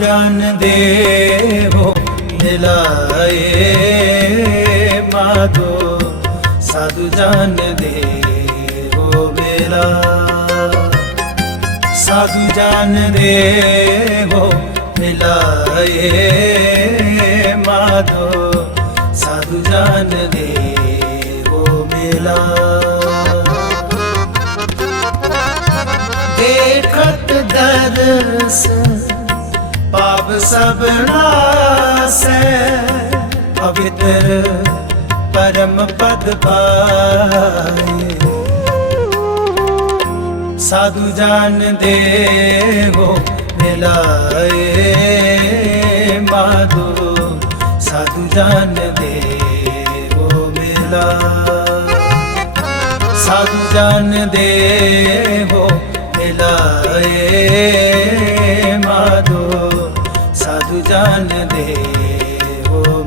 ਸਾਧੂ ਜਨ ਦੇਵੋ, ਮਿਲਾਏ ਮਾਧੋ। ਸਾਧੂ ਜਨ ਦੇਵੋ, ਮਿਲਾ। ਸਾਧੂ ਜਨ ਦੇਵੋ, ਮਿਲਾਏ ਮਾਧੋ। ਸਾਧੂ ਜਨ ਦੇਵੋ, ਮਿਲਾ। ਦੇਖਤ ਦਰਸ ਪਾਪ ਸਭ ਨਾਸੈ ਪਵਿੱਤਰ ਪਰਮ ਪਦ ਪਾਏ। ਸਾਧੂ ਜਨ ਦੇਵੋ ਮਿਲਾਏ ਮਾਧੋ। ਸਾਧੂ ਜਨ ਦੇਵੋ ਮਿਲਾ ਸਾਧੂ ਜਨ ਦੇਵੋ ਮਿਲਾਏ ਮਾਧੋ। ਜਾਣਦੇ ਜਨ ਦੇਵੋ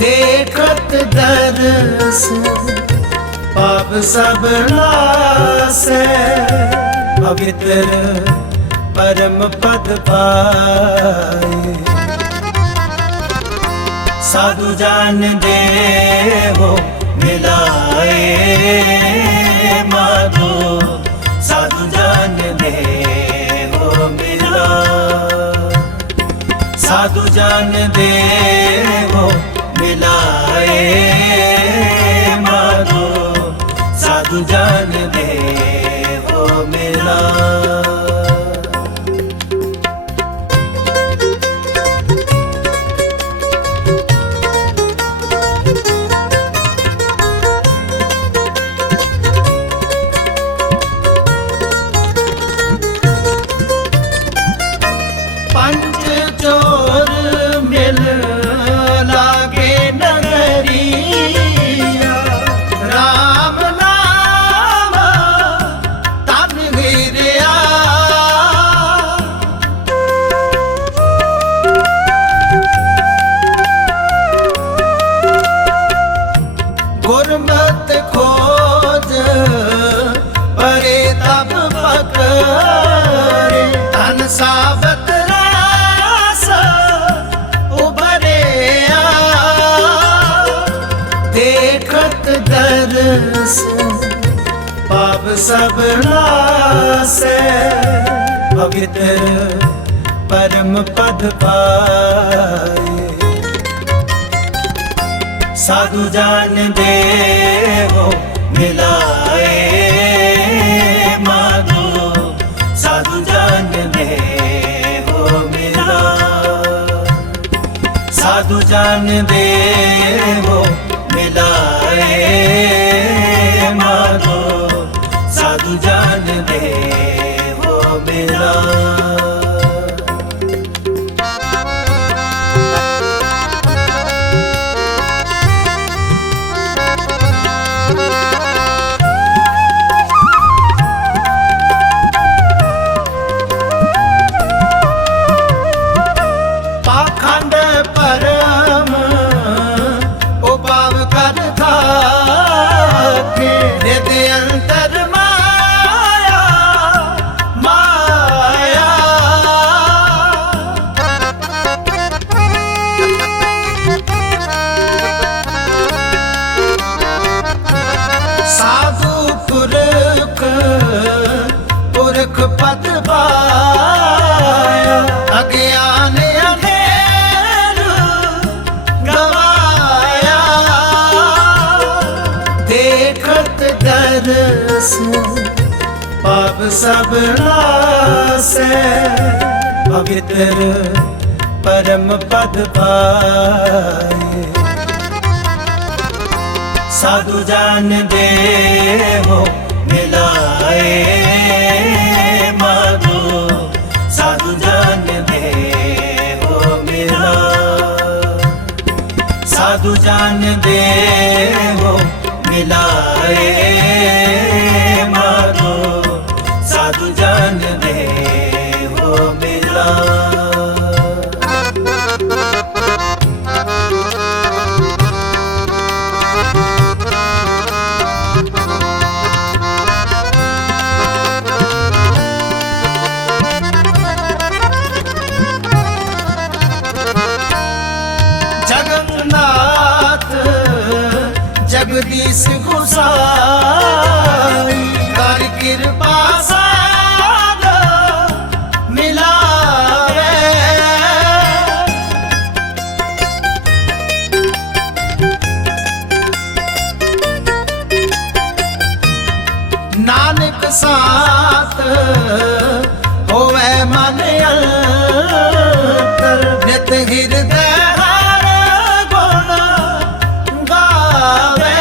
ਦੇਖਤ ਦਰਸ ਪਾਪ ਸਭ ਨਾਸੈ ਪਵਿੱਤਰ ਪਰਮ ਪਦ ਪਾਏ। ਸਾਧੂ ਜਾਨ ਦੇਵੋ, ਮਿਲਾਏ ਮਾਧੋ। ਸਾਧੂ ਜਾਨ ਦੇਵੋ ਮਿਲਾ ਸਾਧੂ ਜਾਨ ਦੇਵੋ ਮਿਲਾਏ ਗੁਰਮਤ ਖੋਜ, ਪਰੇ ਤਪ ਪਕਰੇ ਤਨ ਸਾਬਤ ਰਾਸ ਉਬਰਿਆ ਦੇਖਤ ਦਰਸ, ਪਾਪ ਸਭ ਨਾਸੈ। ਪਵਿੱਤਰ ਪਰਮ ਪਦ ਪਾਏ। ਸਾਧੂ ਜਾਨ ਦੇਵੋ, ਮਿਲਾਏ ਮਾਧੋ। ਸਾਧੂ ਜਾਨ ਦੇਵੋ ਮਿਲਾ ਸਾਧੂ ਜਾਨ ਦੇਵੋ, ਮਿਲਾਏ ਮਾਧੋ। ਸਾਧੂ ਜਨ ਦੇਵੋ ਮਿਲਾ ਸਭ ਨਾਸੈ, ਪਵਿੱਤਰ ਪਰਮ ਪਦ ਪਾਏ। ਸਾਧੂ ਜਾਨ ਦੇਵੋ ਮਿਲਾਏ ਮਾਧੋ। ਸਾਧੂ ਜਾਨ ਦੇਵੋ ਮਿਲਾ। ਸਾਧੂ ਜਾਨ ਦੇ ਹੋ ਮਿਲਾਏ ਮਾਧੋ। ਸਾਧੂ ਜਾਨ ਦੇ ਅੰਤਰ ਨਿਤ ਹਿਰਦੈ ਹਰ ਗੁਣ ਗਾਵੇ।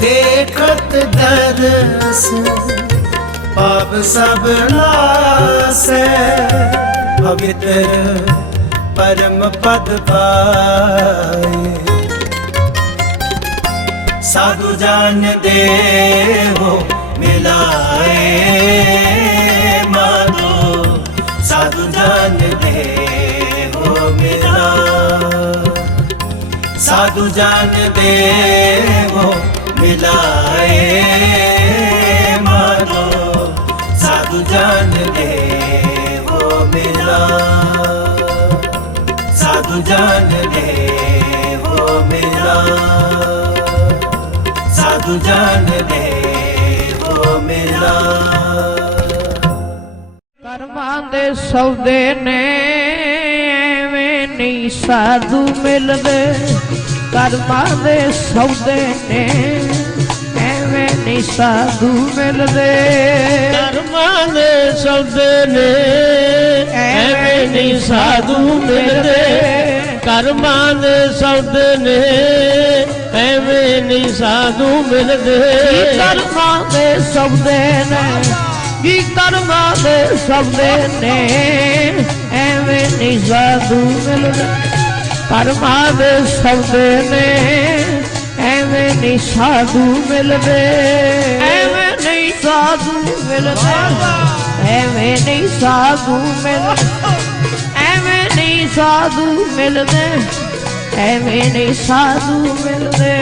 ਦੇਖਤ ਦਰਸ, ਪਾਪ ਸਭ ਨਾਸੈ। ਪਵਿੱਤਰ ਪਰਮ ਪਦ ਪਾਏ। ਸਾਧੂ ਜਾਨ ਦੇ ਹੋ ਮਿਲਾਏ। ਸਾਧੂ ਜਾਨ ਦੇ ਹੋ ਮਿਲਾ ਸਾਧੂ ਜਾਨ ਹੋ ਮਿਲਾਏ ਮਾਨੋ। ਸਾਧੂ ਜਾਨ ਹੋ ਮਿਲਾ ਸਾਧੂ ਜਾਨ ਹੋ ਮਿਲਾ ਸਾਧੂ ਜਾਨ ਕਰਮਾਂ ਦੇ ਸੌਦੇ ਨੇ ਐਵੇਂ ਨਹੀਂ ਸਾਧੂ ਮਿਲਦੇ। ਕਰਮਾਂ ਦੇ ਸੌਦੇ ਨੇ ਐਵੇਂ ਨਹੀਂ ਸਾਧੂ ਮਿਲਦੇ। ਕਰਮਾਂ ਦੇ ਸੌਦੇ ਨੇ ਐਵੇਂ ਨਹੀਂ ਸਾਧੂ ਮਿਲਦੇ। ਕਰਮਾਂ ਦੇ ਸੌਦੇ ਨੇ ਐਵੇਂ ਨਹੀਂ ਸਾਧੂ ਮਿਲਦੇ। ਕਰਮਾਂ ਦੇ ਸੌਦੇ ਨੇ? ਕੀ ਕਰਮਾਂ ਦੇ ਸੌਦੇ ਨੇ? ਐਵੇਂ ਨਹੀਂ ਸਾਧੂ ਮਿਲਦੇ। ਕਰਮਾਂ ਦੇ ਸੌਦੇ ਨੇ, ਐਵੇਂ ਨਹੀਂ ਸਾਧੂ ਮਿਲਦੇ। ਐਵੇਂ ਨਹੀਂ ਸਾਧੂ ਮਿਲਦੇ। ਐਵੇਂ ਨਹੀਂ ਸਾਧੂ ਮਿਲਦੇ। ਐਵੇਂ ਨਹੀਂ ਸਾਧੂ ਮਿਲਦੇ। ਐਵੇਂ ਨਹੀਂ ਸਾਧੂ ਮਿਲਦੇ।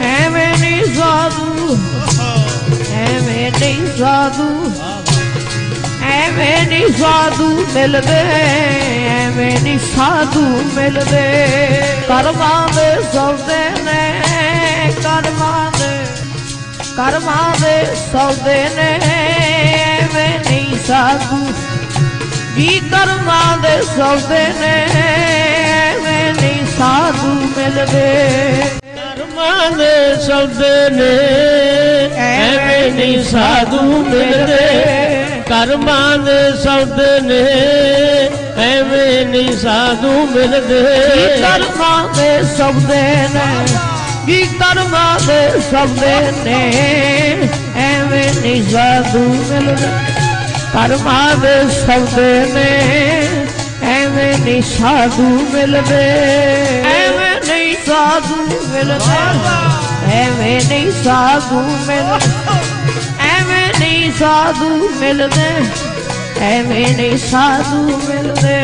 ਐਵੇਂ ਨਹੀਂ ਸਾਧੂ ਐਵੇਂ ਨਹੀਂ ਸਾਧੂ ਐਵੇਂ ਨਹੀਂ ਸਾਧੂ ਮਿਲਦੇ, ਐਵੇਂ ਨਹੀਂ ਸਾਧੂ ਮਿਲਦੇ। ਕਰਮਾਂ ਦੇ ਸੌਦੇ ਨੇ, ਕਰਮਾਂ ਦੇ ਕਰਮਾਂ ਦੇ ਸੌਦੇ ਨੇ, ਐਵੇਂ ਨਹੀਂ ਸਾਧੂ। ਵੀ ਕਰਮਾਂ ਦੇ ਸੌਦੇ ਨੇ, ਐਵੇਂ ਨਹੀਂ ਸਾਧੂ ਮਿਲਦੇ। ਕਰਮਾਂ ਦੇ ਸੌਦੇ ਨੇ। ਐਵੇਂ ਨਹੀਂ ਸਾਧੂ ਮਿਲਦੇ। ਕਰਮਾਂ ਦੇ ਸੌਦੇ ਨੇ। ਐਵੇਂ ਨਹੀਂ ਸਾਧੂ ਮਿਲਦੇ। ਕਰਮਾਂ ਦੇ ਸੌਦੇ ਨੇ। ਵੀ ਕਰਮਾਂ ਦੇ ਸੌਦੇ ਨੇ। ਐਵੇਂ ਨਹੀਂ ਸਾਧੂ ਮਿਲਦੇ। ਕਰਮਾਂ ਦੇ ਸੌਦੇ ਨੇ। ਐਵੇਂ ਨਹੀਂ ਸਾਧੂ ਮਿਲਦੇ। ਨਹੀਂ ਸਾਧੂ ਮਿਲਦਾ। ਐਵੇਂ ਨਹੀਂ ਸਾਧੂ ਮਿਲਦਾ। ਐਵੇਂ ਨਹੀਂ ਸਾਧੂ ਮਿਲਦੇ। ਐਵੇਂ ਨਹੀਂ ਸਾਧੂ ਮਿਲਦੇ।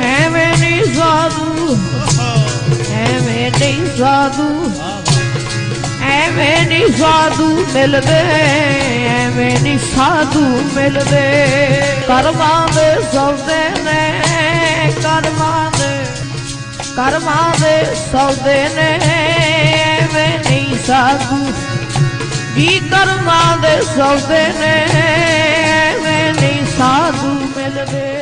ਐਵੇਂ ਨਹੀਂ ਸਾਧੂ। ਐਵੇਂ ਨਹੀਂ ਸਾਧੂ। ਐਵੇਂ ਨਹੀਂ ਸਾਧੂ ਮਿਲਦੇ। ਐਵੇਂ ਨਹੀਂ ਸਾਧੂ ਮਿਲਦੇ। ਕਰਮਾਂ ਦੇ ਸੌਦੇ ਨੇ, ਕਰਮਾਂ ਕਰਮਾਂ ਦੇ ਸੌਦੇ ਨੇ, ਐਵੇਂ ਨਹੀਂ ਸਾਧੂ। ਕੀ ਕਰਮਾਂ ਦੇ ਸੌਦੇ ਨੇ, ਐਵੇਂ ਨਹੀਂ ਸਾਧੂ ਮਿਲਦੇ।